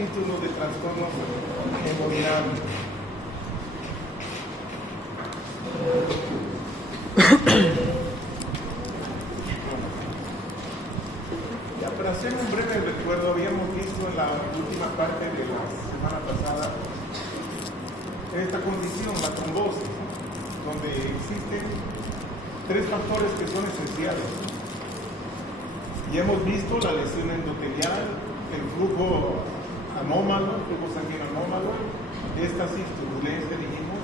capítulo de trastornos hemodinámicos. Ya, para hacer un breve recuerdo, habíamos visto en la última parte de la semana pasada esta condición, la trombosis, donde existen tres factores que son esenciales. Y hemos visto la lesión endotelial, el flujo anómalo, el flujo sanguíneo anómalo, éstasis, turbulencia, dijimos.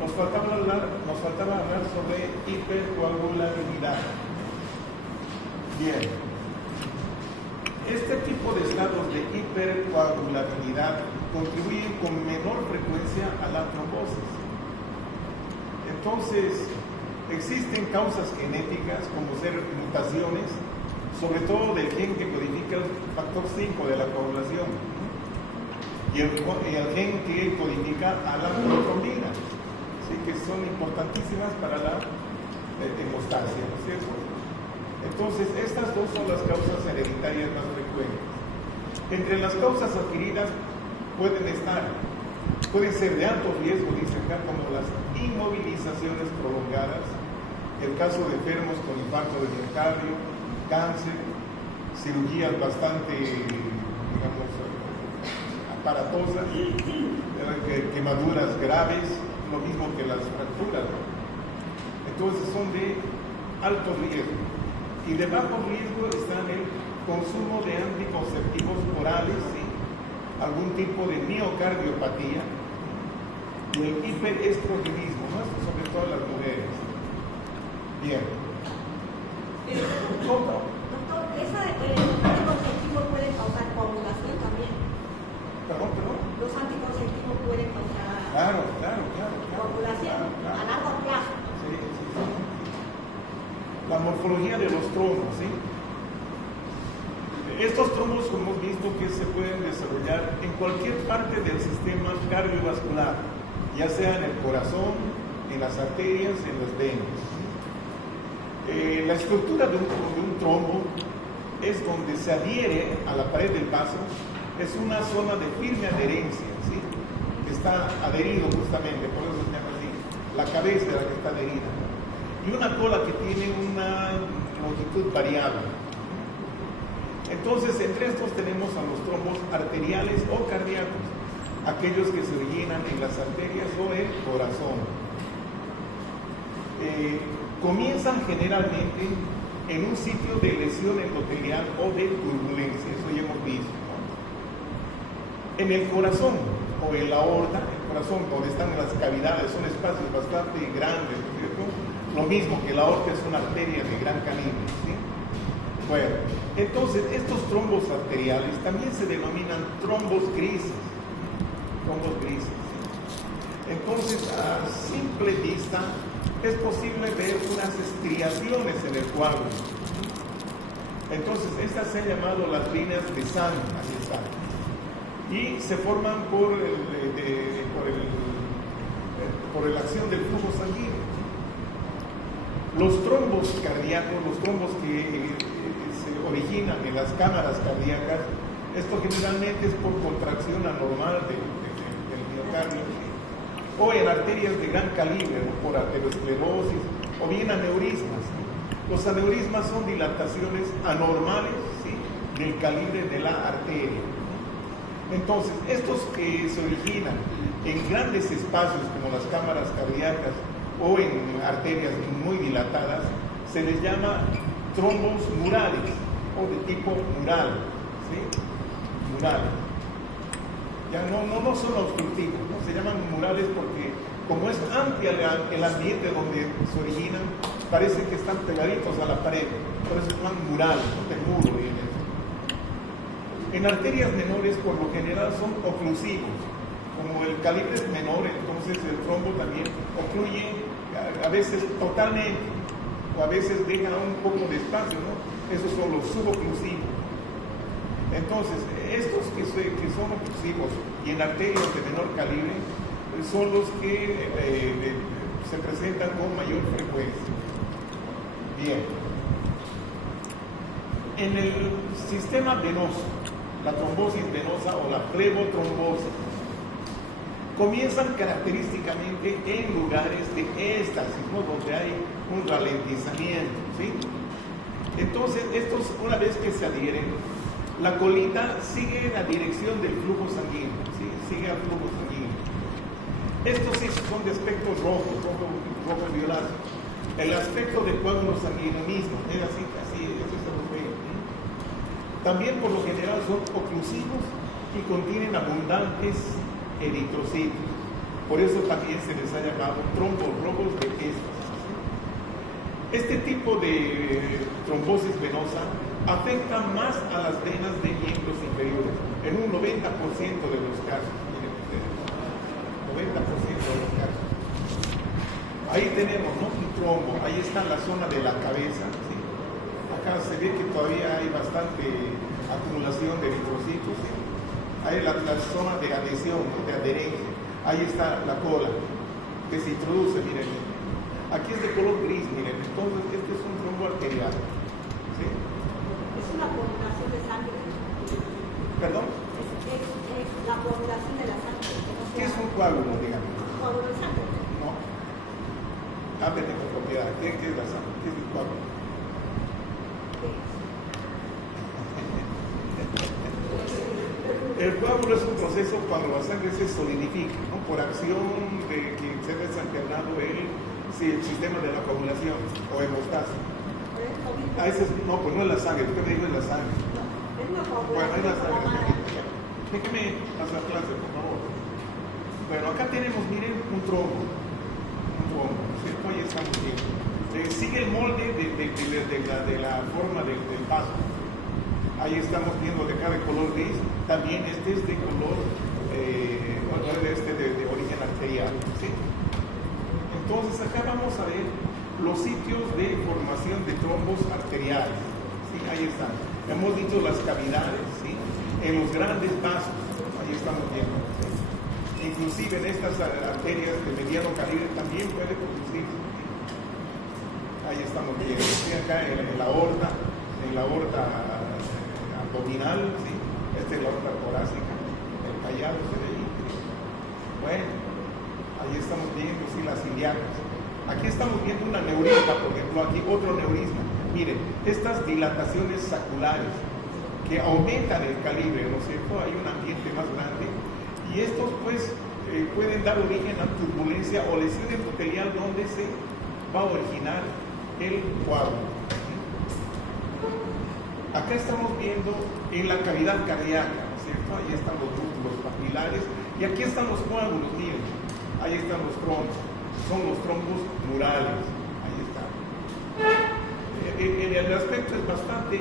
Nos faltaba hablar sobre hipercoagulabilidad. Bien. Este tipo de estados de hipercoagulabilidad contribuyen con menor frecuencia a la trombosis. Entonces, existen causas genéticas como ser mutaciones, sobre todo del gen que codifica el factor 5 de la coagulación y el gen que codifica a la protrombina, ¿sí? Que son importantísimas para la hemostasia, ¿no es cierto? Entonces, estas dos son las causas hereditarias más frecuentes. Entre las causas adquiridas pueden ser de alto riesgo, dice acá, como las inmovilizaciones prolongadas, el caso de enfermos con infarto de miocardio, cáncer, cirugías bastante, digamos, aparatosas, quemaduras graves, lo mismo que las fracturas, ¿no? Entonces son de alto riesgo. Y de bajo riesgo están el consumo de anticonceptivos orales, ¿sí? Algún tipo de miocardiopatía y el hiperestrogenismo, ¿no? Sobre todo las mujeres. Bien. Doctor, ¿ese anticonceptivo puede causar coagulación también? ¿Perdón? Los anticonceptivos pueden causar Claro. coagulación a largo plazo. Sí. La morfología de los trombos, ¿sí? Estos trombos, como hemos visto, que se pueden desarrollar en cualquier parte del sistema cardiovascular, ya sea en el corazón, en las arterias, en las venas. La estructura de un trombo es donde se adhiere a la pared del vaso, es una zona de firme adherencia, ¿sí? Que está adherido justamente, por eso se llama así, la cabeza de la que está adherida, y una cola que tiene una longitud variable. Entonces, entre estos tenemos a los trombos arteriales o cardíacos, aquellos que se originan en las arterias o el corazón. Comienzan generalmente en un sitio de lesión endotelial o de turbulencia, eso ya hemos visto, ¿no? En el corazón o en la aorta, el corazón donde están las cavidades, son espacios bastante grandes, ¿no es cierto? Lo mismo que la aorta es una arteria de gran calibre, ¿sí? Bueno, entonces estos trombos arteriales también se denominan trombos grises, ¿sí? Entonces, a simple vista, es posible ver unas estriaciones en el coágulo. Entonces, estas se han llamado las líneas de sangre, ahí están. Y se forman por la acción del flujo sanguíneo. Los trombos cardíacos, los trombos que se originan en las cámaras cardíacas, esto generalmente es por contracción anormal del miocardio, o en arterias de gran calibre, ¿no? Por arteriosclerosis, o bien aneurismas. Los aneurismas son dilataciones anormales, ¿sí? Del calibre de la arteria. Entonces, estos que se originan en grandes espacios como las cámaras cardíacas o en arterias muy dilatadas, se les llama trombos murales o de tipo mural, ¿sí? Mural. Ya no son obstructivos, ¿no? Se llaman murales porque como es amplia el ambiente donde se originan, parece que están pegaditos a la pared, por eso se llaman murales, ¿no? De muro viene eso. En arterias menores por lo general son oclusivos, como el calibre es menor, entonces el trombo también ocluye a veces totalmente, o a veces deja un poco de espacio, ¿no? Esos son los suboclusivos. Entonces, estos que son oclusivos y en arterias de menor calibre son los que se presentan con mayor frecuencia. Bien. En el sistema venoso, la trombosis venosa o la plebotrombosis. Comienzan característicamente en lugares de éxtasis, ¿no? Donde hay un ralentizamiento, ¿sí? Entonces, estos, una vez que se adhieren, la colita sigue la dirección del flujo sanguíneo, ¿sí? Sigue al flujo sanguíneo. Estos sí son de aspecto rojo violáceo. El aspecto del coágulo sanguíneo mismo, es así, eso se los ve. También por lo general son oclusivos y contienen abundantes eritrocitos. Por eso también se les ha llamado trombos rojos de éxtasis. Este tipo de trombosis venosa afecta más a las venas de miembros inferiores, en un 90% de los casos. Miren ustedes, 90% de los casos. Ahí tenemos, ¿no? Un trombo, ahí está la zona de la cabeza, ¿sí? Acá se ve que todavía hay bastante acumulación de eritrocitos, ¿sí? Ahí la zona de adhesión, ¿no? De adherencia. Ahí está la cola, que se introduce, miren. Aquí es de color gris, miren. Entonces, este es un trombo arterial, ¿sí? Es una coagulación de sangre. ¿Perdón? Es la coagulación de la sangre. ¿Qué es un coágulo, dígame? Coágulo de sangre. No. Hábleme con propiedad. ¿Qué es la sangre? ¿Qué es el coágulo? El coágulo es un proceso cuando la sangre se solidifica, ¿no? Por acción de que se ha desantenado el sistema de la coagulación o hemostasia. No, pues no es la sangre, usted me dijo es la sangre. No, es una coagulación. Bueno, es la sangre. inflamada. Déjeme pasar clase, por favor. Bueno, acá tenemos, miren, un trombo. Un trombo, ¿cierto? Ahí estamos viendo. Sigue el molde de la forma del vaso. Ahí estamos viendo de acá de color gris. También este es de color, de origen arterial, ¿sí? Entonces acá vamos a ver los sitios de formación de trombos arteriales, ¿sí? Ahí están. Hemos dicho las cavidades, ¿sí? En los grandes vasos, ahí estamos viendo, ¿sí? Inclusive en estas arterias de mediano calibre también puede producir, ¿sí? Ahí estamos viendo, ¿sí? Acá en la aorta abdominal, ¿sí? Esta es la aorta torácica, el callado se ve ahí. Bueno, ahí estamos viendo, sí, las ilíacas. Aquí estamos viendo un aneurisma, por ejemplo, aquí otro aneurisma. Miren, estas dilataciones saculares que aumentan el calibre, ¿no es cierto? Hay un ambiente más grande y estos pues pueden dar origen a turbulencia o lesión endotelial donde se va a originar el coágulo. Acá estamos viendo en la cavidad cardíaca, ¿no es cierto? Ahí están los músculos papilares y aquí están los coágulos, miren, ahí están los trombos, son los trombos murales, ahí están. El aspecto es bastante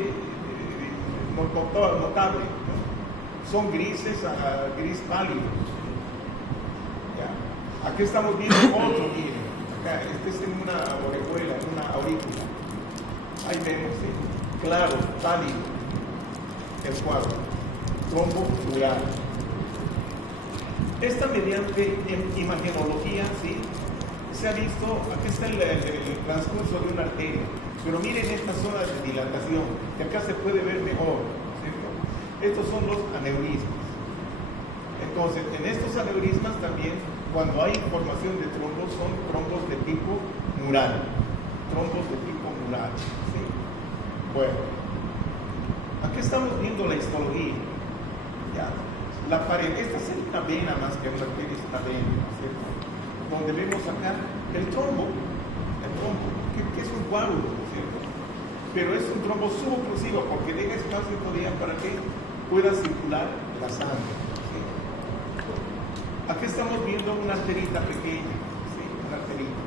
notable, ¿no? Son grises a gris pálido. ¿Ya? Aquí estamos viendo otro, miren, acá, este es en una orejuela, en una aurícula, ahí vemos, ¿sí? Claro, pálido, el cuadro, trombo mural. Esta mediante imagenología, ¿sí? Se ha visto, aquí está el transcurso de una arteria, pero miren esta zona de dilatación, que acá se puede ver mejor, ¿cierto? Estos son los aneurismas. Entonces, en estos aneurismas también, cuando hay formación de trombos, son trombos de tipo mural, trombos de tipo mural, ¿sí? Bueno, aquí estamos viendo la histología. ¿Ya? La pared, esta es una vena más que una arteria, es una vena, ¿cierto? Donde vemos acá el trombo, que es un coágulo, ¿cierto? Pero es un trombo suboclusivo porque deja espacio todavía para que pueda circular la sangre, ¿sí? Aquí estamos viendo una arterita pequeña, ¿sí? Una arterita.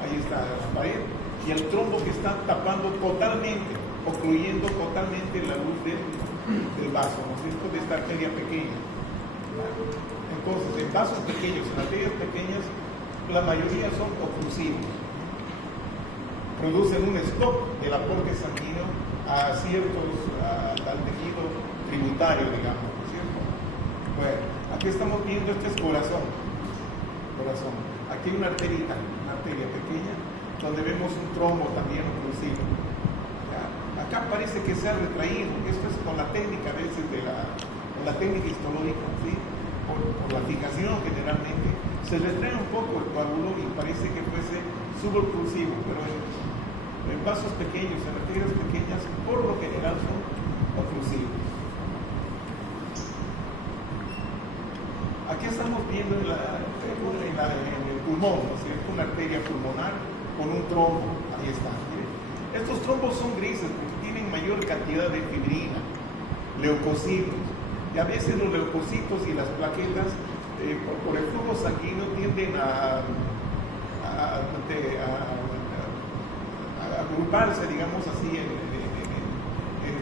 Ahí está la pared. Y el trombo que está tapando totalmente, ocluyendo totalmente la luz del vaso, ¿no es cierto? De esta arteria pequeña. Entonces, en vasos pequeños, en arterias pequeñas, la mayoría son oclusivos. Producen un stop del aporte sanguíneo al tejido tributario, digamos, ¿no es cierto? Bueno, aquí estamos viendo, este es corazón. Aquí hay una arteria pequeña, donde vemos un trombo también oclusivo. ¿Ya? acá parece que se ha retraído. Esto es con la técnica a veces con la técnica histológica, ¿sí? Por la fijación generalmente, se retrae un poco el coágulo y parece que fuese suboclusivo, pero en vasos pequeños, en arterias pequeñas, por lo general son oclusivos. Aquí estamos viendo en el pulmón, ¿no es cierto? Una arteria pulmonar con un trombo, ahí está. ¿Sí? Estos trombos son grises porque tienen mayor cantidad de fibrina, leucocitos, y a veces los leucocitos y las plaquetas por el flujo sanguíneo tienden a agruparse, digamos así, en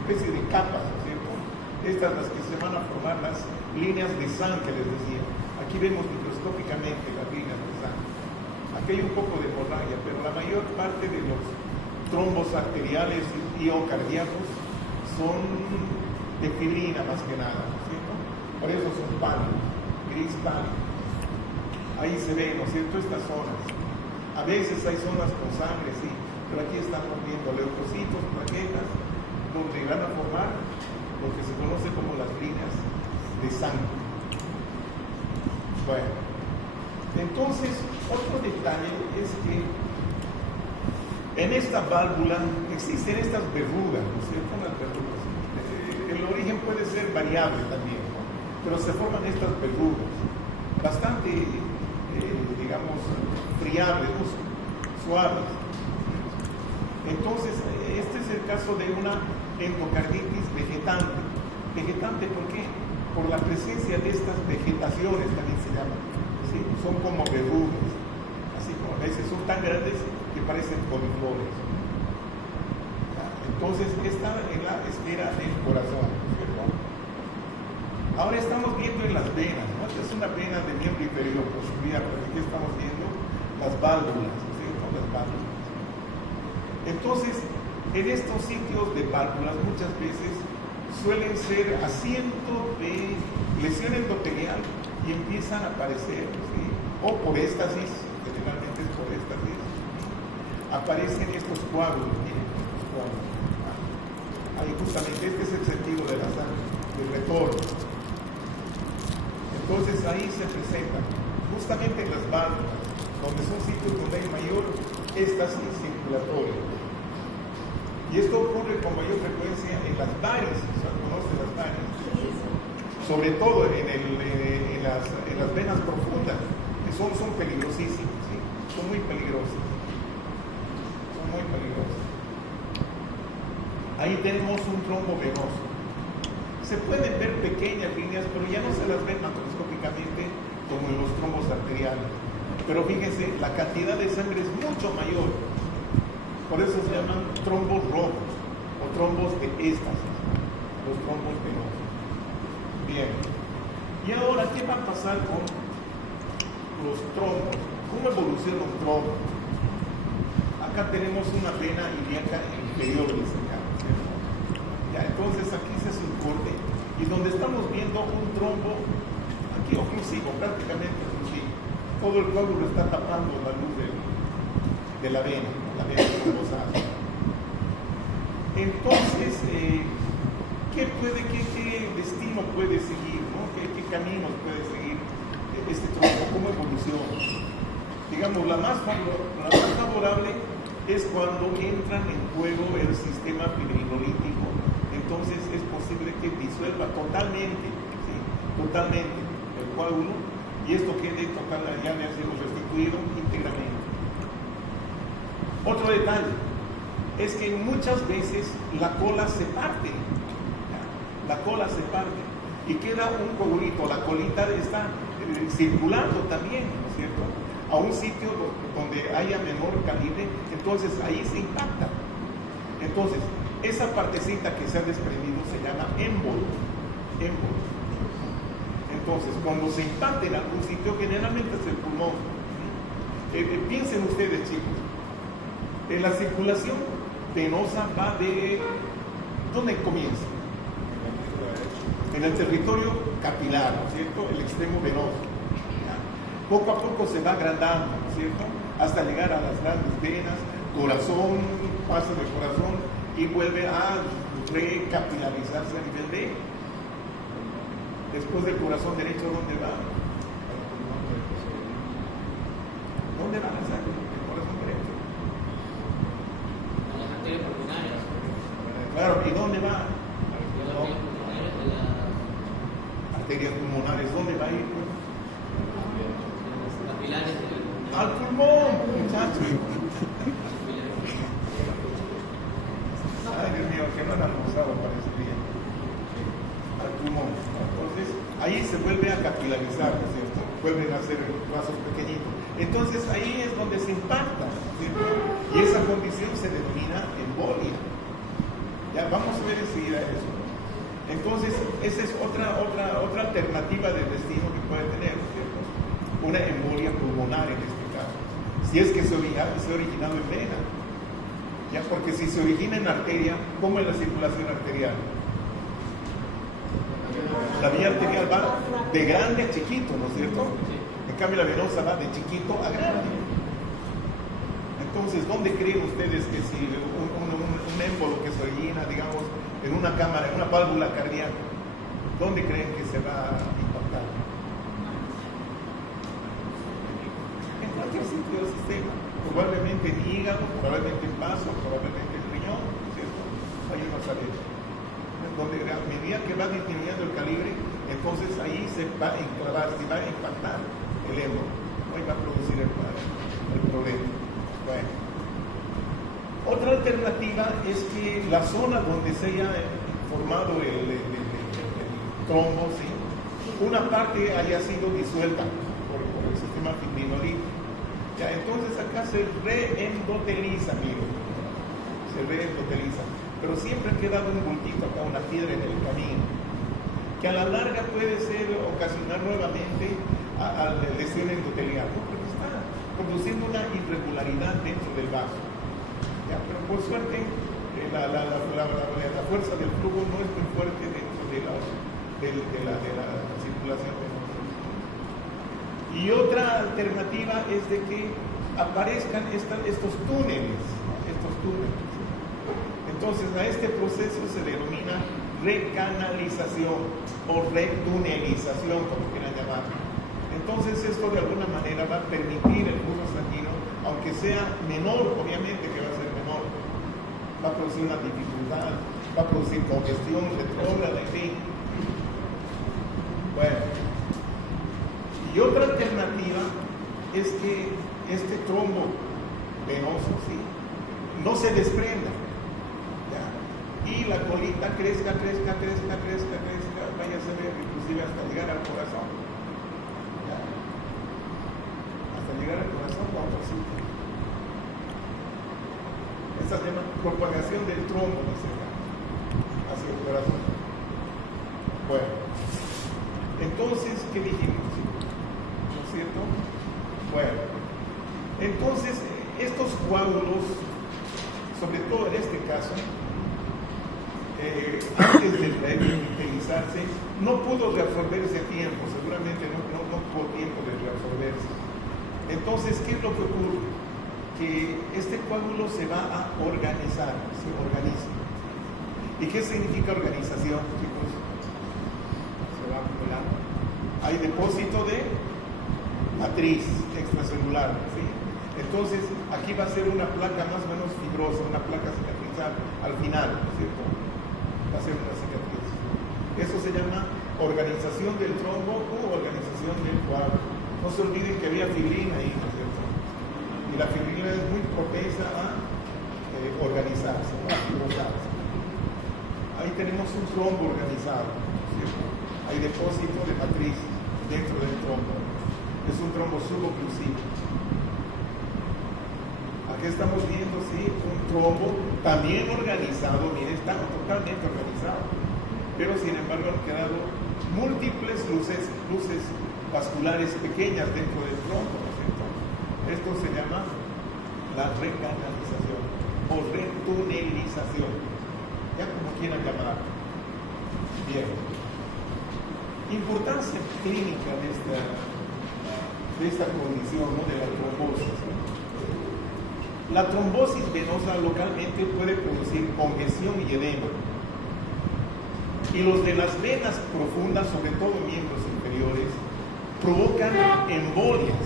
especie de capas, ¿no es cierto? Estas las que se van a formar las líneas de sangre que les decía. Aquí vemos microscópicamente las líneas de sangre. Aquí hay un poco de hemorragia, pero la mayor parte de los trombos arteriales y o cardíacos son de fibrina más que nada, ¿no es cierto? Por eso son pálidos, gris pálido. Ahí se ve, ¿no es cierto?, estas zonas. A veces hay zonas con sangre, sí, pero aquí estamos viendo leucocitos, plaquetas, donde van a formar lo que se conoce como las líneas de sangre. Bueno, entonces, otro detalle es que en esta válvula existen estas verrugas, ¿no es cierto?, las verrugas. El origen puede ser variable también, ¿no? Pero se forman estas verrugas, bastante, digamos, friables, ¿no?, suaves. Entonces, este es el caso de una endocarditis vegetante. ¿Vegetante por qué? Por la presencia de estas vegetaciones, también se llaman, ¿sí? Son como verrugas, así como a veces son tan grandes que parecen coliflores. Entonces, está en la esfera del corazón, ¿cierto? Ahora estamos viendo en las venas, ¿no? Esta es una vena de miembro inferior, por su vía, porque aquí estamos viendo las válvulas, ¿cierto? Las válvulas. Entonces, en estos sitios de válvulas muchas veces suelen ser asiento de lesión endotelial y empiezan a aparecer, ¿sí?, o por éstasis, generalmente es por éstasis, aparecen estos coágulos, miren, estos coágulos. Ahí justamente este es el sentido de la sangre, del retorno. Entonces ahí se presentan justamente en las válvulas, donde son sitios donde hay mayor éstasis circulatoria. Y esto ocurre con mayor frecuencia en las varices, ¿conocen las varices? Sobre todo en las venas profundas, que son peligrosísimas, ¿sí? Son muy peligrosas. Son muy peligrosas. Ahí tenemos un trombo venoso. Se pueden ver pequeñas líneas, pero ya no se las ven macroscópicamente como en los trombos arteriales. Pero fíjense, la cantidad de sangre es mucho mayor. Por eso se llaman trombos rojos o trombos de éstasis, los trombos venosos. Bien. Y ahora, ¿qué va a pasar con los trombos? ¿Cómo evoluciona un trombo? Acá tenemos una vena ilíaca inferior, dice acá, ¿cierto? Ya, entonces aquí se hace un corte y donde estamos viendo un trombo aquí oclusivo, prácticamente oclusivo. Todo el coágulo está tapando la luz de la vena trombosada. Entonces, ¿qué destino puede seguir, ¿no? ¿Qué caminos puede seguir este trombo? ¿Cómo evoluciona? Digamos, la más favorable es cuando entran en juego el sistema fibrinolítico. Entonces es posible que disuelva totalmente, ¿sí?, totalmente el coágulo, y esto quede totalmente, ya le hemos restituido íntegramente. Otro detalle es que muchas veces la cola se parte, y queda un coagulito, la colita está circulando también, ¿no es cierto?, a un sitio donde haya menor calibre, entonces ahí se impacta. Entonces, esa partecita que se ha desprendido se llama émbolo. Entonces, cuando se impacta en algún sitio, generalmente es el pulmón. Piensen ustedes, chicos, en la circulación venosa va de... ¿dónde comienza? En el territorio capilar, ¿no es cierto?, el extremo venoso. Poco a poco se va agrandando, ¿no es cierto?, hasta llegar a las grandes venas, corazón, paso del corazón, y vuelve a recapilarizarse a nivel de. Después del corazón derecho, ¿dónde va? ¿Dónde va el corazón derecho? A las arterias pulmonares. Claro, ¿y dónde va? Las arterias pulmonares de las Arterias pulmonares, ¿dónde va a ir? capilares del pulmón. Al pulmón, muchachos. Ay, Dios mío, que no han almorzado para ese día. Al pulmón. Entonces, ahí se vuelve a capilarizar, ¿no es cierto? Vuelven a ser vasos pequeñitos. Entonces, ahí es donde se impacta, ¿no es cierto? Y esa condición se denomina embolia. Ya vamos a ver enseguida eso. Entonces, esa es otra alternativa de destino que puede tener, ¿no es cierto? Una embolia pulmonar en este caso. Si es que se ha originado en vena. Ya, porque si se origina en arteria, ¿cómo es la circulación arterial? La vía arterial va de grande a chiquito, ¿no es cierto? En cambio la venosa va de chiquito a grande. Entonces, ¿dónde creen ustedes que si un émbolo que se origina, digamos, en una cámara, en una válvula cardíaca, ¿dónde creen que se va a impactar? En cualquier sitio del sistema. Probablemente en hígado, probablemente en vaso, probablemente en riñón, ¿no es cierto? Hay una salida. Donde a medida que va disminuyendo el calibre, entonces ahí se va a enclavar, se va a impactar el émbolo. Ahí va a producir el problema. Bueno. Otra alternativa es que la zona donde se haya formado el trombo, ¿sí? Una parte haya sido disuelta por el sistema fibrinolítico. Ya, entonces acá se reendoteliza, amigos. Se reendoteliza. Pero siempre ha quedado un bultito acá, una piedra en el camino, que a la larga puede ocasionar nuevamente a lesión endotelial, ¿no? Porque está produciendo una irregularidad dentro del vaso. Ya, pero por suerte la fuerza del flujo no es muy fuerte dentro de la circulación venosa. Y otra alternativa es de que aparezcan estos túneles, Entonces a este proceso se denomina recanalización o retunelización, como quieran llamar. Entonces esto de alguna manera va a permitir el flujo sanguíneo, aunque sea menor, obviamente que va a ser menor, va a producir una dificultad, va a producir congestión retrógrada, en fin. Bueno, y otra alternativa es que este trombo venoso, ¿sí?, no se desprenda, ¿ya? Y la colita crezca, vaya a ser inclusive hasta llegar al corazón, ¿ya? Hasta llegar al corazón o a otro sitio. Esta se llama propagación del trombo, dice acá, hacia el corazón. Bueno, entonces, ¿qué dijimos? ¿No es cierto? Bueno, entonces estos coágulos, sobre todo en este caso, antes de reutilizarse, no pudo reabsorberse a tiempo, seguramente no tuvo tiempo de reabsorberse. Entonces, ¿qué es lo que ocurre? Que este coágulo se va a organizar, se organiza. ¿Y qué significa organización, chicos? Se va acumulando. Hay depósito de matriz extracelular, ¿sí? Entonces, aquí va a ser una placa más o menos fibrosa, una placa cicatrizal al final, ¿no es cierto? Va a ser una cicatriz. Eso se llama organización del trombo u organización del coágulo. No se olviden que había fibrina ahí, ¿no es cierto? Y la fibrina es muy propensa a organizarse, ¿no?, a fibrosarse. Ahí tenemos un trombo organizado, ¿cierto? Hay depósito de matriz dentro del trombo. Es un trombo suboclusivo. Aquí estamos viendo, sí, un trombo también organizado, miren, está totalmente organizado, pero sin embargo han quedado múltiples luces vasculares pequeñas dentro del trombo, ¿no es cierto? Esto se llama la recanalización o retunelización, ya como quieran llamar. Bien. Importancia clínica de esta condición, ¿no?, de la trombosis, ¿no? La trombosis venosa localmente puede producir congestión y edema. Y los de las venas profundas, sobre todo miembros inferiores, provocan embolias.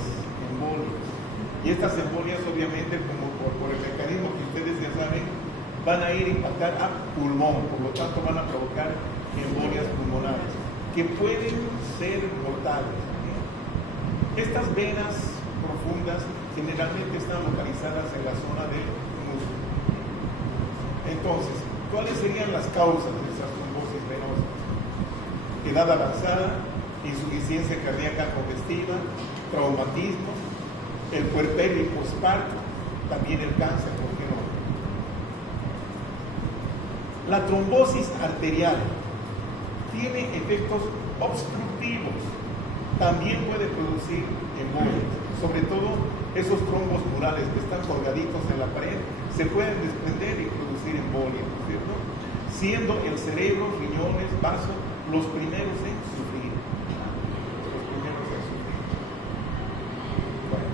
Y estas embolias, obviamente, como por el mecanismo que ustedes ya saben, van a ir a impactar a pulmón, por lo tanto van a provocar embolias pulmonares, que pueden ser mortales. Estas venas profundas generalmente están localizadas en la zona del músculo. Entonces, ¿cuáles serían las causas de esas trombosis venosas? Edad avanzada, insuficiencia cardíaca congestiva, traumatismo, el puerperio y posparto, también el cáncer, ¿por qué no? La trombosis arterial tiene efectos obstructivos, también puede producir embolias, sobre todo esos trombos murales que están colgaditos en la pared, se pueden desprender y producir embolias, ¿no es cierto? Siendo el cerebro, riñones, vaso, los primeros en sufrir. Bueno.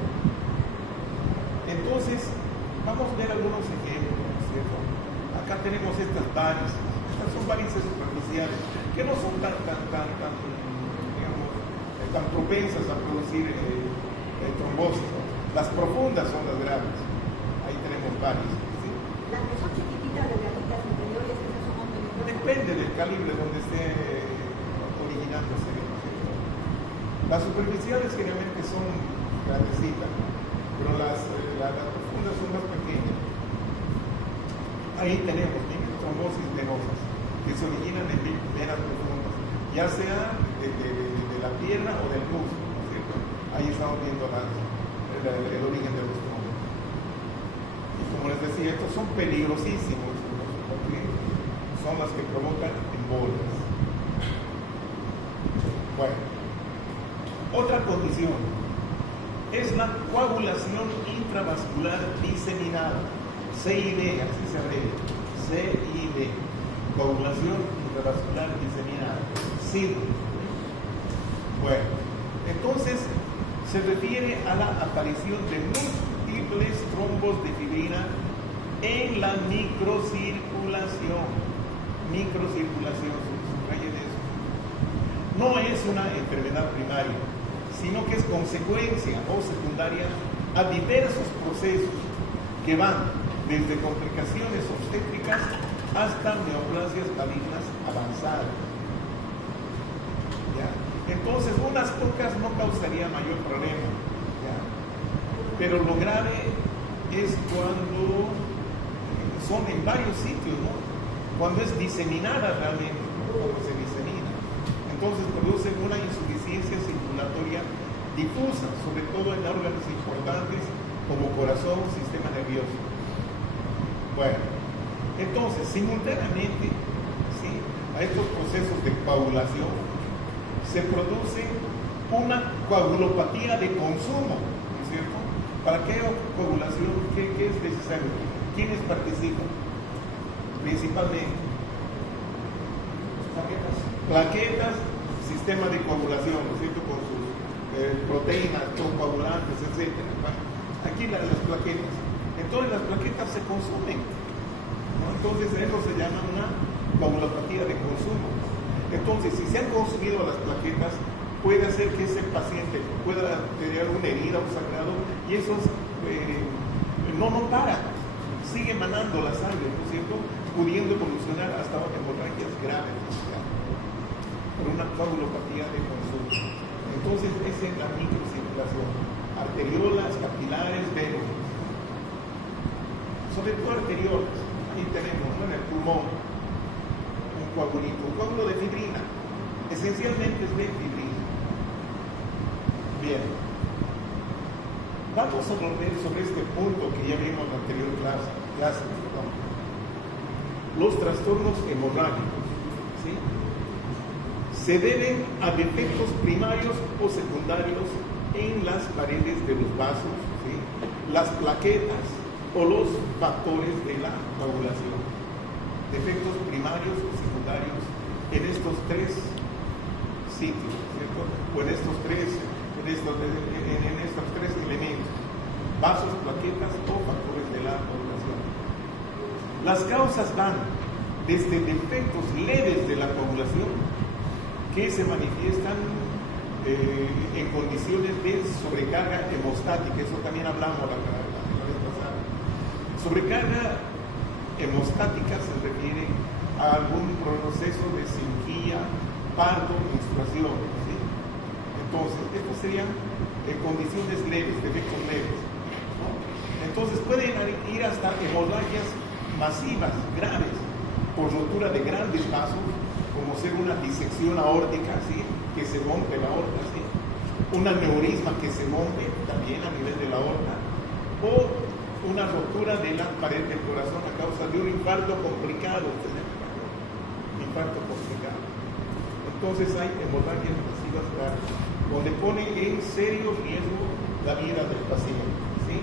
Entonces, vamos a ver algunos ejemplos, ¿no es cierto? Acá tenemos estas varices. Estas son varices superficiales, que no son tan propensas a producir trombosis, ¿no? Las profundas son las graves. Ahí tenemos varices, ¿sí? Las que son chiquititas, delgaditas, inferiores, esas son más peligrosas. Depende del calibre donde esté originándose, ¿no es cierto? Las superficiales generalmente son grandecitas, pero las profundas son más pequeñas. Ahí tenemos trombosis venosas que se originan en venas profundas, ya sea de la pierna o del músculo, ¿no es cierto? Ahí estamos viendo el origen de los trombos. Y como les decía, estos son peligrosísimos, porque son las que provocan embolias. Bueno, otra condición es la coagulación intravascular diseminada, CID, así se abrevia, CID, coagulación intravascular diseminada, CID. Bueno, entonces se refiere a la aparición de múltiples trombos de fibrina en la microcirculación. Subrayen eso. No es una enfermedad primaria, sino que es consecuencia o secundaria a diversos procesos que van desde complicaciones obstétricas hasta neoplasias malignas avanzadas. ¿Ya? Entonces, unas pocas no causaría mayor problema, ¿ya? Pero lo grave es cuando son en varios sitios, ¿no? Cuando es diseminada realmente, como se disemina. Entonces produce una insuficiencia circulatoria difusa, sobre todo en órganos importantes como corazón, sistema nervioso. Bueno, entonces, simultáneamente, ¿sí?, a estos procesos de coagulación se produce una coagulopatía de consumo, ¿no es cierto? ¿Para qué coagulación? ¿Qué es necesario? ¿Quiénes participan? Principalmente plaquetas, sistema de coagulación, ¿no es cierto?, con sus proteínas, con coagulantes, etc. Bueno, aquí las plaquetas. Entonces las plaquetas se consumen, ¿no? Entonces eso se llama una coagulopatía de consumo. Entonces, si se han consumido las plaquetas, puede hacer que ese paciente pueda tener una herida, un sangrado, y eso no para, sigue manando la sangre, ¿no es cierto?, pudiendo evolucionar hasta hemorragias graves, ¿ya?, por una coagulopatía de consumo. Entonces, esa es la microcirculación, arteriolas, capilares, venas, sobre todo arteriolas. Ahí tenemos, ¿no?, en el pulmón, un coagulito, un coágulo de fibrina, esencialmente es de fibrina. Bien, vamos a volver sobre este punto que ya vimos en la anterior clase, perdón. Los trastornos hemorrágicos, ¿sí?, se deben a defectos primarios o secundarios en las paredes de los vasos, ¿sí?, las plaquetas o los factores de la coagulación. Defectos primarios o secundarios en estos tres sitios, ¿cierto?, o en estos tres elementos. vasos, plaquetas o factores de la coagulación. Las causas van desde defectos leves de la coagulación que se manifiestan en condiciones de sobrecarga hemostática. Eso también hablamos la vez pasada. Sobrecarga hemostática se refiere a algún proceso de cirugía, parto, menstruación, ¿sí? Entonces, estas serían condiciones leves, defectos leves, ¿no? Entonces pueden ir hasta hemorragias masivas, graves, por rotura de grandes vasos, como ser una disección aórtica, ¿sí? Que se rompe la aorta, ¿sí? Un aneurisma que se rompe también a nivel de la aorta, o una rotura de la pared del corazón a causa de un infarto complicado, infarto complicado. Entonces hay hemorragias masivas graves, donde pone en serio riesgo la vida del paciente, ¿sí?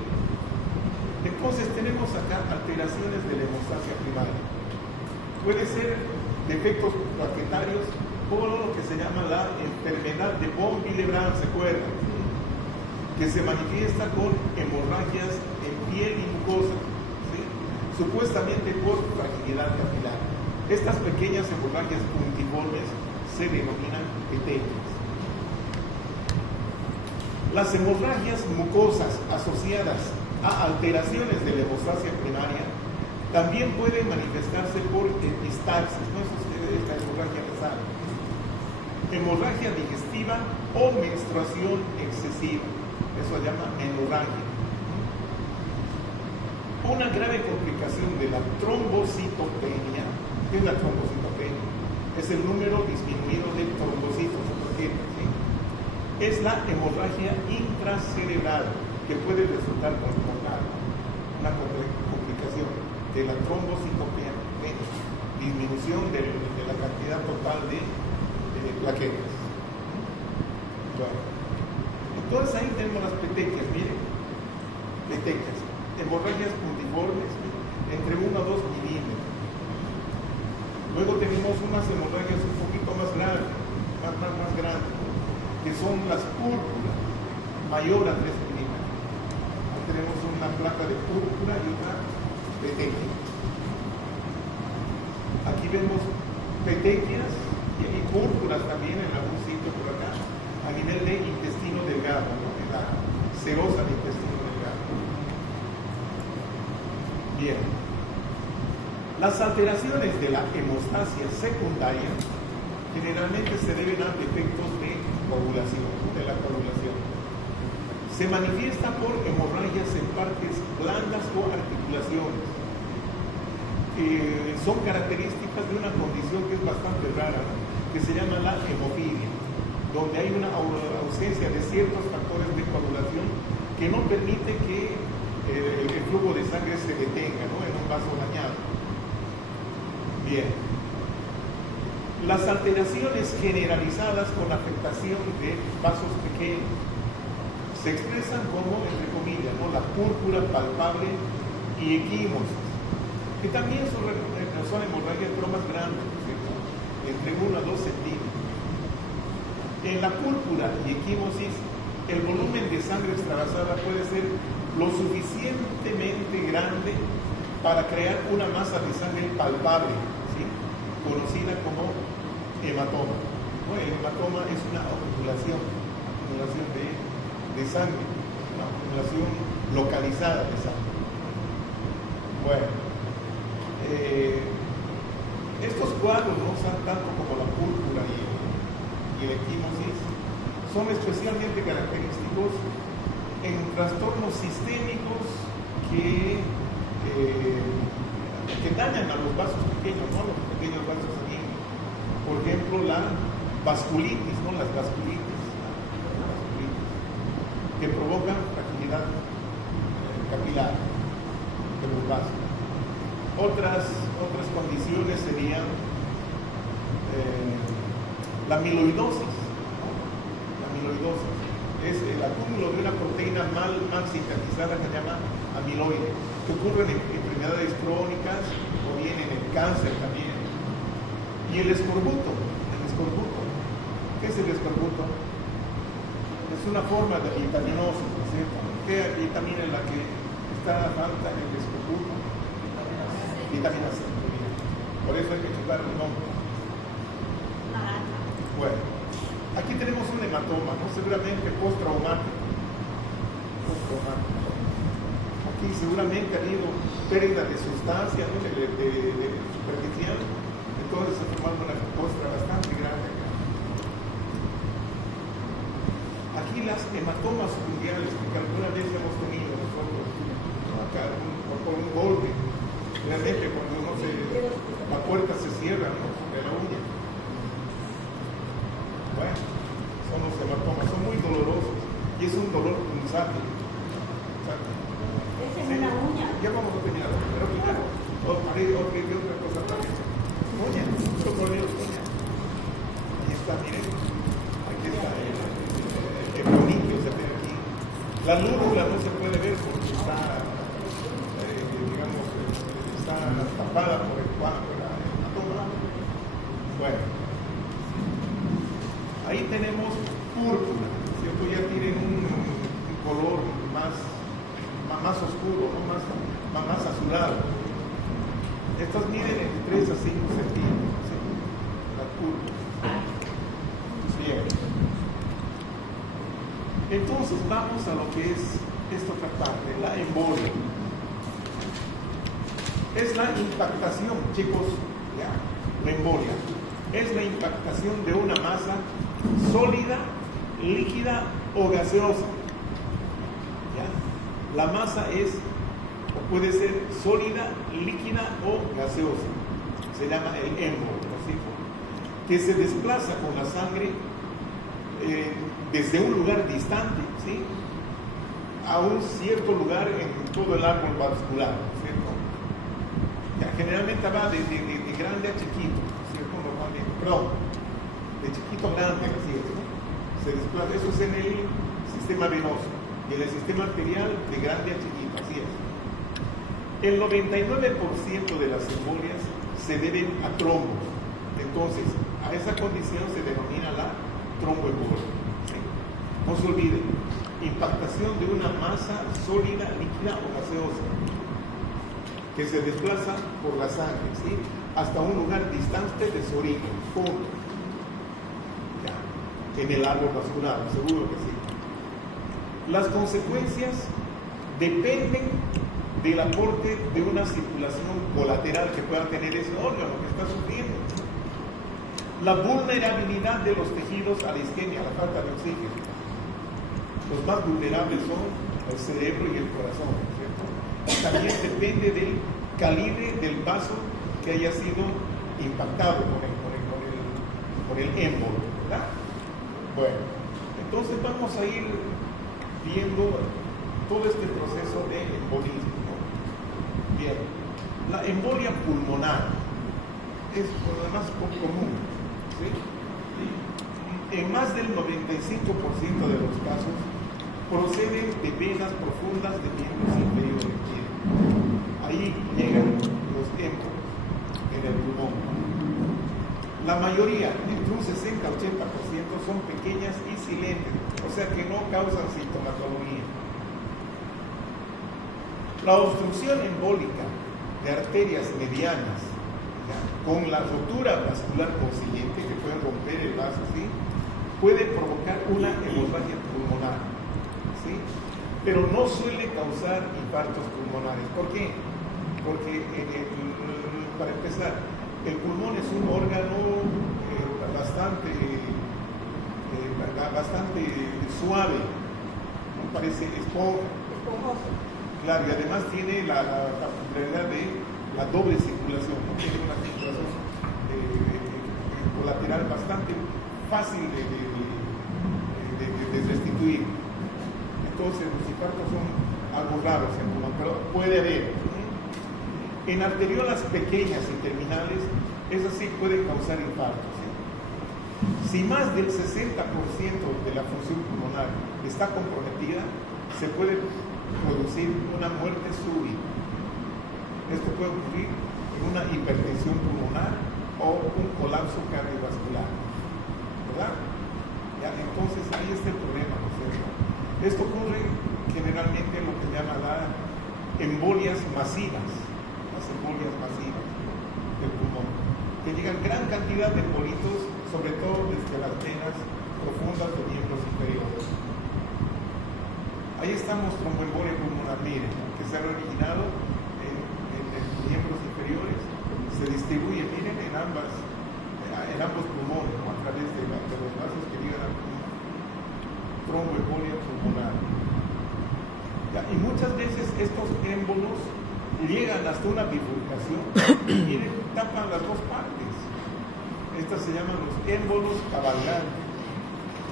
Entonces tenemos acá alteraciones de la hemostasia primaria. Puede ser defectos plaquetarios o lo que se llama la enfermedad de von Willebrand, ¿se acuerdan? Que se manifiesta con hemorragias en piel y mucosa, ¿sí? Supuestamente por fragilidad capilar. Estas pequeñas hemorragias puntiformes se denominan petequias. Las hemorragias mucosas asociadas a alteraciones de la hemostasia primaria también pueden manifestarse por epistaxis, ¿no? Eso es esta hemorragia nasal, hemorragia digestiva o menstruación excesiva. Eso se llama menorragia. Una grave complicación de la trombocitopenia. ¿Qué es la trombocitopenia? Es el número disminuido de trombocitos, ¿sí? Es la hemorragia intracerebral que puede resultar mortal. Una complicación de la trombocitopenia, disminución de la cantidad total de plaquetas. Bueno. Entonces ahí tenemos las petequias, miren, petequias, hemorragias puntiformes entre 1 a 2 milímetros. Luego tenemos unas hemorragias un poquito más grandes, más grandes, que son las púrpuras, mayor a 3 milímetros. Ahí tenemos una placa de púrpura y otra petequia. Aquí vemos petequias y púrpuras también en algún sitio por acá, a nivel de intestino delgado, ¿no? En la serosa del intestino delgado. Bien. Las alteraciones de la hemostasia secundaria generalmente se deben a defectos de coagulación, de la coagulación. Se manifiesta por hemorragias en partes blandas o articulaciones. Son características de una condición que es bastante rara, ¿no? Que se llama la hemofilia, donde hay una ausencia de ciertos factores de coagulación que no permite que el flujo de sangre se detenga, ¿no? En un vaso dañado. Bien. Las alteraciones generalizadas con afectación de vasos pequeños se expresan como, entre comillas, ¿no? La púrpura palpable y equimosis, que también son hemorragias pero más grandes, ¿cierto? Entre 1 a 2 centímetros. En la púrpura y equimosis, el volumen de sangre extravasada puede ser lo suficientemente grande para crear una masa de sangre palpable, ¿sí? Conocida como hematoma. ¿No? El hematoma es una acumulación de sangre, una acumulación localizada de sangre. Bueno, estos cuadros, ¿no? Tanto como la púrpura y el equimosis, son especialmente característicos en trastornos sistémicos que dañan a los vasos pequeños, ¿no? Los pequeños vasos sanguíneos. Por ejemplo, la vasculitis, ¿no? Las vasculitis, que provocan fragilidad capilar de los vasos. Otras condiciones serían la amiloidosis, ¿no? La amiloidosis es el acúmulo de una proteína mal sintetizada que se llama amiloide, que ocurre en enfermedades crónicas o bien en el cáncer también. Y el escorbuto. ¿Qué es el escorbuto? El Es una forma de vitaminosis, ¿no es cierto? ¿Qué vitamina es la que está falta en el escoputo? Vitamina C. Por eso hay que chutar el nombre. Naranja. Bueno, aquí tenemos un hematoma, ¿no? Seguramente postraumático. Aquí seguramente ha habido pérdida de sustancia, ¿no? de superficial. Entonces se formó una costra bastante grande acá. Aquí las hematomas mundiales, que alguna vez hemos tenido nosotros, ¿no? Acá por un golpe. Realmente cuando la puerta se cierra, ¿no? De la uña. Bueno, son los hematomas, son muy dolorosos y es un dolor punzante. Esa es una uña. Ya vamos a terminar, pero primero, otra cosa también. Uña, otro color uña. Ahí está, miren. Aquí está el coniquio, se ve aquí. La lúdula no se puede ver porque está, digamos, está tapada por el cuadro, por la hematoma. Bueno. Ahí tenemos púrpura, ¿cierto? Ya tienen un color más oscuro, ¿no? más azulado. Estas miden entre 3 a 5 centímetros, ¿sí? La púrpura. Bien. Entonces vamos a lo que es esta otra parte, la embolia. Es la impactación, chicos, ya, la embolia. Es la impactación de una masa sólida, líquida o gaseosa. ¿Ya? La masa es, o puede ser sólida, líquida o gaseosa. Se llama el émbolo, ¿sí? Que se desplaza con la sangre desde un lugar distante, ¿sí? A un cierto lugar en todo el árbol vascular, ¿cierto? Ya, generalmente va de grande a chiquito, ¿cierto? Normalmente, perdón, de chiquito a grande, así es, ¿no? Se desplaza, eso es en el sistema venoso, y en el sistema arterial de grande a chiquito, así es. El 99% de las embolias se deben a trombos, entonces a esa condición se denomina la tromboembolia, ¿sí? No se olviden, impactación de una masa sólida, líquida o gaseosa que se desplaza por la sangre, ¿sí? Hasta un lugar distante de su origen, punto. Ya, en el árbol vascular, seguro que sí. Las consecuencias dependen del aporte de una circulación colateral que pueda tener ese órgano que está sufriendo. La vulnerabilidad de los tejidos a la isquemia, a la falta de oxígeno. Los más vulnerables son el cerebro y el corazón, ¿cierto? También depende del calibre del vaso que haya sido impactado por el émbolo, ¿verdad? Bueno, entonces vamos a ir viendo todo este proceso de embolismo, ¿no? Bien, la embolia pulmonar es por lo demás poco común, ¿sí? En más del 95% de los casos proceden de venas profundas de miembros inferiores. Ahí llegan los émbolos en el pulmón. La mayoría, entre un 60 a 80%, son pequeñas y silentes, o sea que no causan sintomatología. La obstrucción embólica de arterias medianas, ¿ya? Con la rotura vascular consiguiente, que puede romper el vaso, ¿sí? Puede provocar una hemorragia pulmonar, ¿sí? Pero no suele causar infartos pulmonares. ¿Por qué? Porque, para empezar, el pulmón es un órgano bastante suave, ¿no? Parece esponja. Esponjoso. Claro, y además tiene la particularidad de la doble circulación, ¿no? Tiene una circulación colateral bastante fácil de restituir. Entonces los infartos son algo raros en el pulmón, pero puede haber. En arteriolas pequeñas y terminales, esas sí pueden causar infartos, ¿sí? Si más del 60% de la función pulmonar está comprometida, se puede producir una muerte súbita. Esto puede ocurrir en una hipertensión pulmonar o un colapso cardiovascular, ¿verdad? Ya, entonces ahí está el problema, ¿no es cierto? Esto ocurre generalmente en lo que se llama las embolias masivas, las embolias masivas del pulmón, que llegan gran cantidad de embolitos, sobre todo desde las venas profundas de miembros inferiores. Ahí estamos tromboembolia pulmonar, miren, que se ha originado en miembros inferiores, se distribuye, miren, en ambos pulmones, ¿no? A través de los vasos que llegan al pulmón. Tromboembolia pulmonar. Y muchas veces estos émbolos llegan hasta una bifurcación y miren, tapan las dos partes. Estas se llaman los émbolos cabalgantes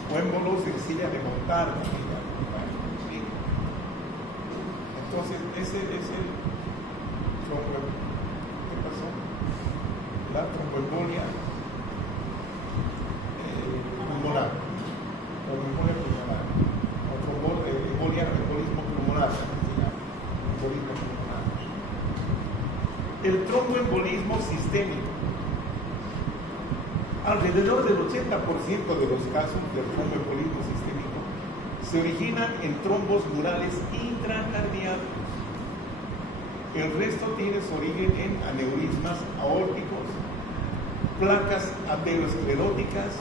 o émbolos en silla de montar. ¿Sí? Entonces, ese es el tromboembolia. ¿Qué pasó? La tromboembolia pulmonar. Tromboembolia pulmonar. O embolismo pulmonar. Embolismo pulmonar. El tromboembolismo sistémico. Alrededor del 80% de los casos del tromboembolismo sistémico se originan en trombos murales intracardíacos. El resto tiene su origen en aneurismas aórticos, placas ateroscleróticas,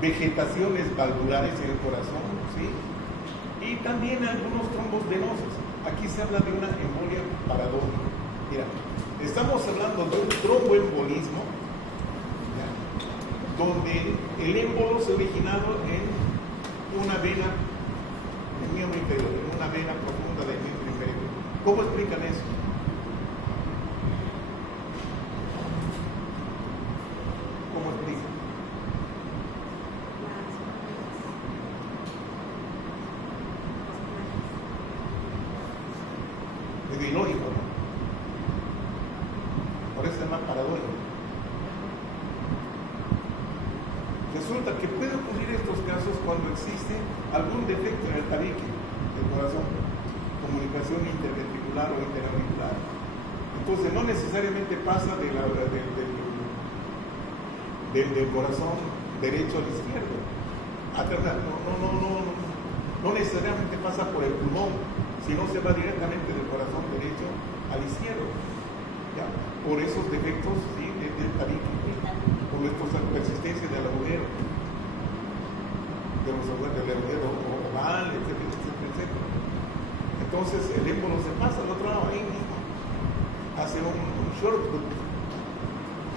vegetaciones valvulares en el corazón, ¿sí? Y también algunos trombos venosos. Aquí se habla de una embolia paradójica. Mira, estamos hablando de un tromboembolismo, ¿ya?, donde el émbolo se ha originado en una vena del miembro inferior, en una vena profunda del miembro inferior. ¿Cómo explican eso? ¿Cómo explican? Es ilógico, ¿no? Por eso es más paradójico. Resulta que puede ocurrir estos casos cuando existe algún defecto en el tabique del corazón, comunicación interventricular o interauricular. Entonces no necesariamente pasa del corazón derecho al izquierdo. No necesariamente pasa por el pulmón, sino se va directamente del corazón derecho al izquierdo. ¿Ya? Por esos defectos, ¿sí?, del tabique, por esta persistencia del agujero, del agujero oval, etcétera, etcétera, etcétera. Entonces el émbolo se pasa al otro lado, ahí mismo, hace un shortcut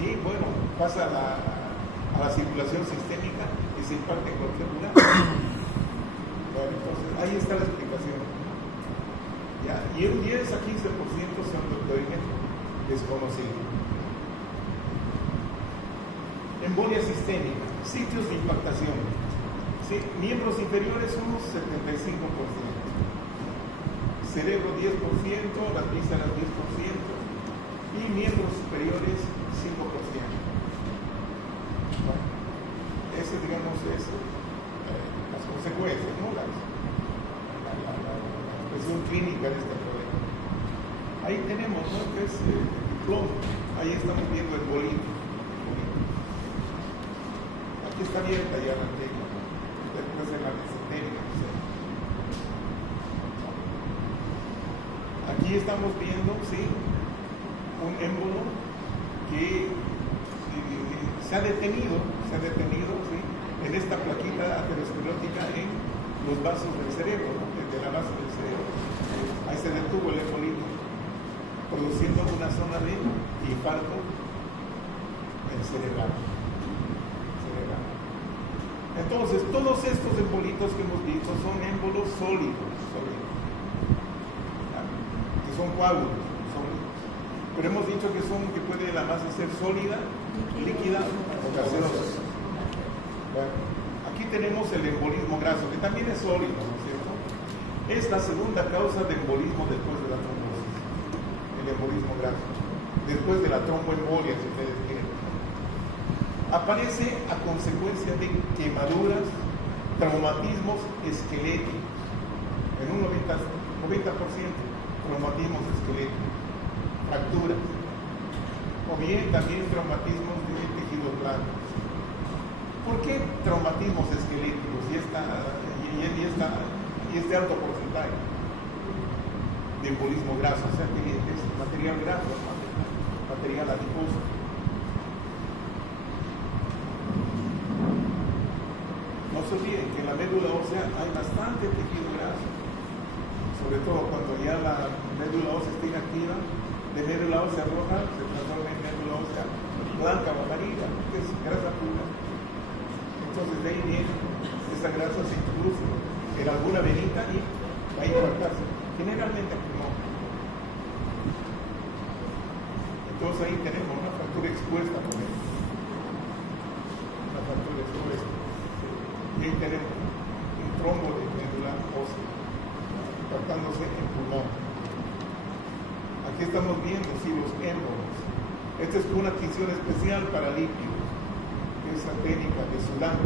y bueno, pasa a la circulación sistémica y se imparte en cualquier lugar. Bueno, entonces ahí está la explicación. ¿Ya? Y un 10 a 15% son de origen desconocido. Embolia sistémica, sitios de impactación. ¿Sí? Miembros inferiores unos 75%, cerebro 10%, las vísceras 10% y miembros superiores 5%. Bueno, ese, digamos, es las consecuencias, ¿no? La expresión clínica de este problema. Ahí tenemos, ¿no?, que es el diploma. Ahí estamos viendo el bolito. Aquí está abierta ya la técnica. Después en la mesentérica. Aquí estamos viendo, ¿sí?, un émbolo que se ha detenido, ¿sí?, en esta plaquita aterosclerótica en los vasos del cerebro, ¿no?, de la base del cerebro. Ahí se detuvo el embolito, produciendo una zona de infarto cerebral. Entonces, todos estos embolitos que hemos visto son émbolos sólidos, que son coágulos sólidos. Pero hemos dicho que puede la masa ser sólida, líquida o gaseosa. Bueno, aquí tenemos el embolismo graso, que también es sólido, ¿no es cierto? Es la segunda causa de embolismo después de la trombosis, el embolismo graso, después de la tromboembolia, si ustedes quieren. Aparece a consecuencia de quemaduras, traumatismos esqueléticos, en un 90%, traumatismos esqueléticos, fracturas, o bien también traumatismos de tejidos blandos. ¿Por qué traumatismos esqueléticos y y es de alto porcentaje de embolismo graso, o sea que es material graso, material adiposo. No se olviden que en la médula ósea hay bastante tejido graso, sobre todo cuando ya la médula ósea está inactiva, de médula ósea roja se transforma en médula ósea blanca o amarilla, que es grasa pura. Entonces de ahí viene, esa grasa se introduce en alguna venita y va a impactarse, generalmente al pulmón. Entonces ahí tenemos una fractura expuesta, por ejemplo. Una fractura expuesta. Y ahí tenemos un trombo de médula ósea impactándose en pulmón. Aquí estamos viendo sí, los émbolos. Esta es una tinción especial para líquidos, que es la técnica de Sudán.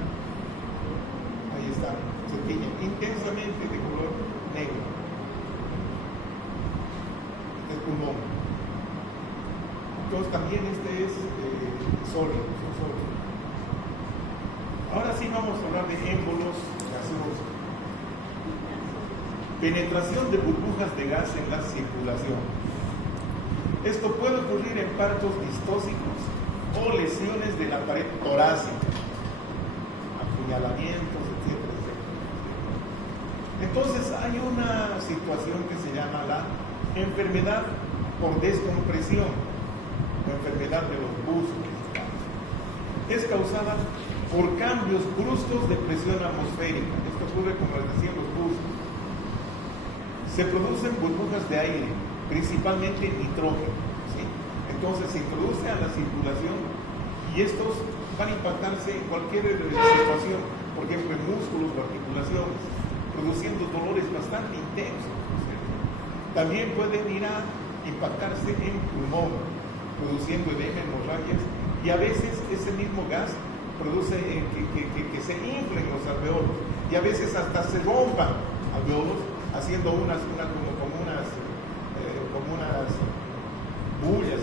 Ahí está, se tiñe intensamente de color negro. Este es pulmón. Entonces también este es sólido, son sólidos. Ahora sí vamos a hablar de émbolos gaseosos. Penetración de burbujas de gas en la circulación. Esto puede ocurrir en partos distóxicos o lesiones de la pared torácica, apuñalamientos, etcétera, etcétera. Entonces hay una situación que se llama la enfermedad por descompresión o enfermedad de los buzos. Es causada por cambios bruscos de presión atmosférica. Esto ocurre, como les decía, en los buzos. Se producen burbujas de aire, principalmente nitrógeno, ¿sí? Entonces se introduce a la circulación y estos van a impactarse en cualquier situación, por ejemplo en músculos o articulaciones, produciendo dolores bastante intensos, ¿sí? También pueden ir a impactarse en pulmón, produciendo edema, hemorragias, y a veces ese mismo gas produce que se inflen los alveolos, y a veces hasta se rompan alveolos, haciendo como unas bullas,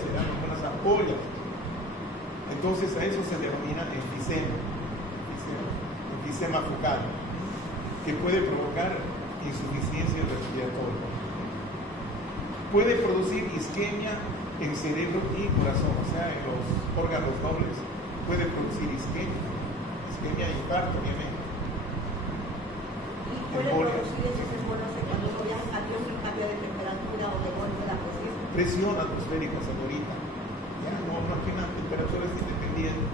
como unas ampollas. Entonces a eso se denomina enfisema focal, que puede provocar insuficiencia respiratoria. Puede producir isquemia en cerebro y corazón, o sea, en los órganos nobles. Puede producir isquemia e infarto, obviamente. Y puede producir esos embolos cuando uno viaja en avión y cambia de temperatura o de golpe la presión. Presión atmosférica, señorita. Ya no tiene una temperatura independiente.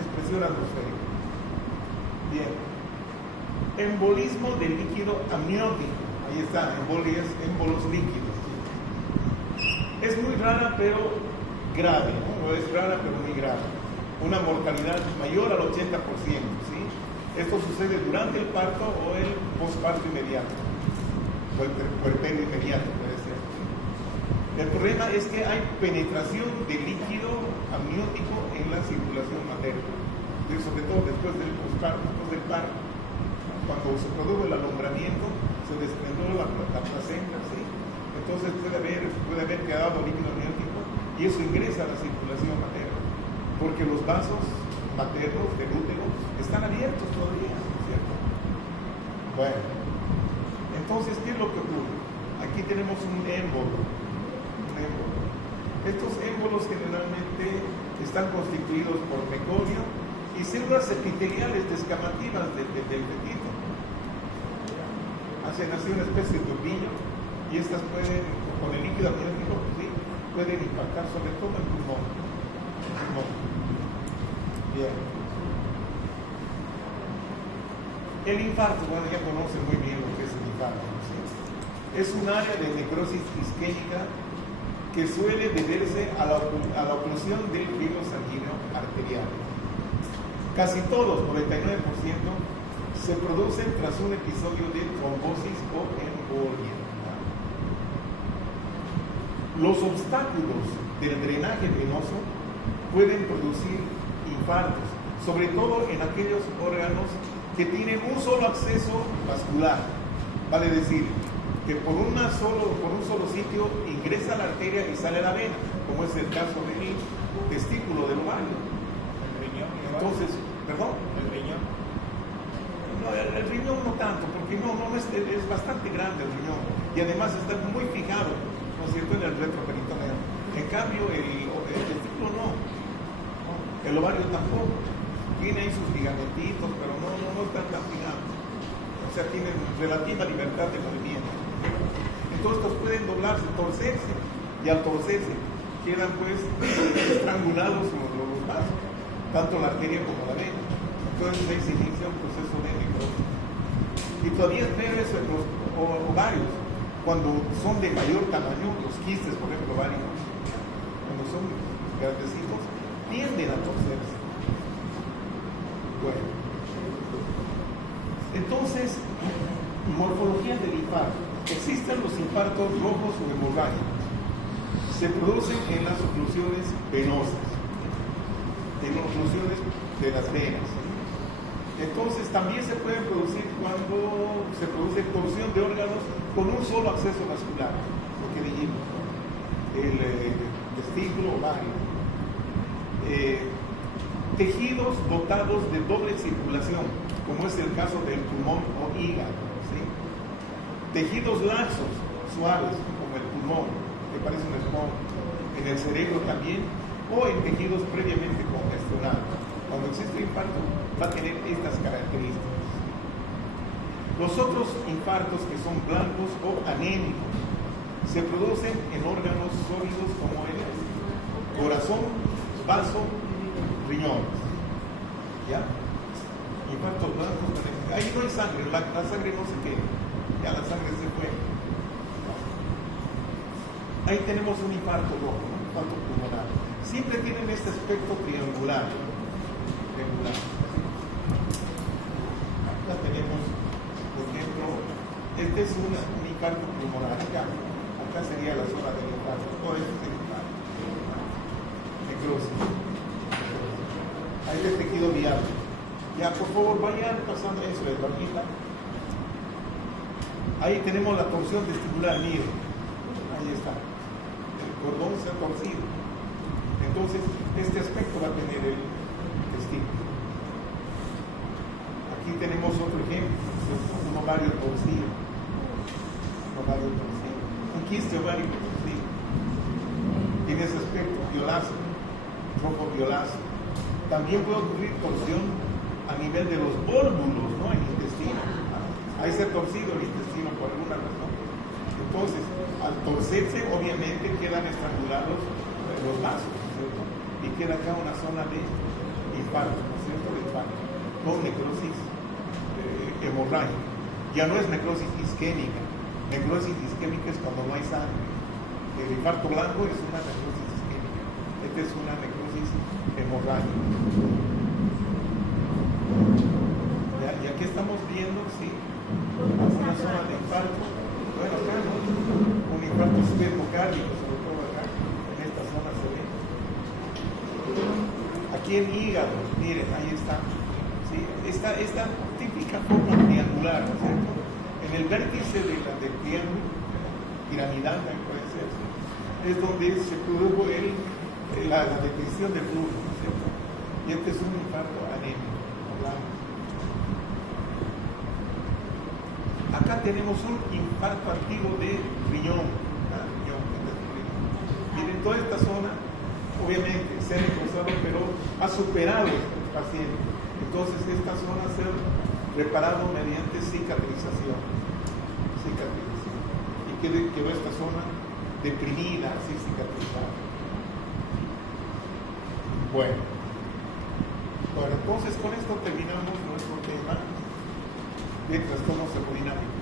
Es presión atmosférica. Bien. Embolismo del líquido amniótico. Ahí está, émbolos líquidos. Es muy rara, pero grave, ¿no? Es rara, pero muy grave. Una mortalidad mayor al 80%, ¿sí? Esto sucede durante el parto o el posparto inmediato, o el puerperio inmediato, puede ser. El problema es que hay penetración de líquido amniótico en la circulación materna, sobre todo después del posparto, después del parto. Cuando se produjo el alumbramiento, se desprendió la placenta, ¿sí? Entonces puede haber quedado líquido amniótico y eso ingresa a la circulación materna, porque los vasos maternos del útero están abiertos todavía, ¿cierto? Bueno, entonces, ¿qué es lo que ocurre? Aquí tenemos un émbolo. Estos émbolos generalmente están constituidos por meconio y células epiteliales descamativas del fetito. Hacen así una especie de turbillo y estas pueden, con el líquido amniótico, ¿sí? Pueden impactar sobre todo el pulmón. Bien. El infarto, bueno, ya conocen muy bien lo que es el infarto, ¿sí? Es un área de necrosis isquémica que suele deberse a la oclusión del flujo sanguíneo arterial. Casi todos, 99%, se producen tras un episodio de trombosis o embolia. Los obstáculos del drenaje venoso pueden producir infartos, sobre todo en aquellos órganos que tienen un solo acceso vascular, vale decir, que por un solo sitio ingresa la arteria y sale la vena, como es el caso del testículo del ovario. El riñón. Entonces, ¿perdón? El riñón. No, el el riñón no tanto, porque es bastante grande el riñón y además está muy fijado, ¿no es cierto?, en el retroperitoneo. En cambio, el testículo no, el ovario tampoco. Tiene ahí sus ligamentitos, pero no están tan fijados. O sea, tienen relativa libertad de movimiento. Entonces, estos pueden doblarse, torcerse, y al torcerse quedan pues estrangulados los vasos, tanto la arteria como la vena. Entonces ahí se inicia un proceso de necrosis. Y todavía es peor eso en los ovarios, cuando son de mayor tamaño, los quistes, por ejemplo, ovarios, cuando son grandecitos, tienden a torcerse. Bueno, entonces, morfología del infarto. Existen los infartos rojos o hemorrágicos. Se producen en las oclusiones venosas, en las oclusiones de las venas. Entonces también se pueden producir cuando se produce torsión de órganos con un solo acceso vascular, lo que dijimos, el testículo, ovario. Tejidos dotados de doble circulación, como es el caso del pulmón o hígado, ¿sí? Tejidos laxos, suaves, como el pulmón, que parece un esponja, en el cerebro también, o en tejidos previamente congestionados. Cuando existe infarto, va a tener estas características. Los otros infartos, que son blancos o anémicos, se producen en órganos sólidos como el corazón, vaso, riñones. ¿Ya? Infartos blancos, ahí no hay sangre, la sangre no se queda, ya la sangre se fue. Ahí tenemos un infarto rojo, un infarto pulmonar. Siempre tienen este aspecto triangular. Acá tenemos, por ejemplo, este es un infarto pulmonar. Acá sería la zona del infarto. Todo esto es el infarto. Necrosis. Ahí el tejido viable. Ya, por favor, vayan pasando eso de bajita. Ahí tenemos la torsión testicular, miren. Ahí está. El cordón se ha torcido. Entonces, este aspecto va a tener el testículo. Aquí tenemos otro ejemplo. Un ovario torcido. Un quiste ovario torcido. Tiene ese aspecto violáceo, rojo violáceo. También puede ocurrir torsión a nivel de los vólvulos, ¿no? En el intestino. Ahí se ha torcido el intestino por alguna razón. Entonces, al torcerse, obviamente quedan estrangulados los vasos, ¿no es cierto? Y queda acá una zona de infarto, ¿no es cierto? De infarto, con necrosis hemorrágica. Ya no es necrosis isquémica. Necrosis isquémica es cuando no hay sangre. El infarto blanco es una necrosis isquémica. Esta es una necrosis hemorrágica. Y aquí estamos viendo, sí, una zona de infarto. Bueno, acá no, un infarto subepocárdico, sobre todo acá, en esta zona se ve. Aquí el hígado, miren, ahí está. ¿Sí? Esta típica forma triangular, ¿no es cierto? En el vértice del triángulo, piramidal, puede ser, es donde se produjo la detención del flujo, ¿no es cierto? Y este es un infarto anémico, blanco. Acá tenemos un infarto activo de riñón. Miren, toda esta zona, obviamente, se ha necrosado, pero ha superado el paciente. Entonces, esta zona se ha reparado mediante cicatrización. Y quedó esta zona deprimida, así cicatrizada. Bueno, entonces con esto terminamos nuestro tema de trastornos hemodinámicos.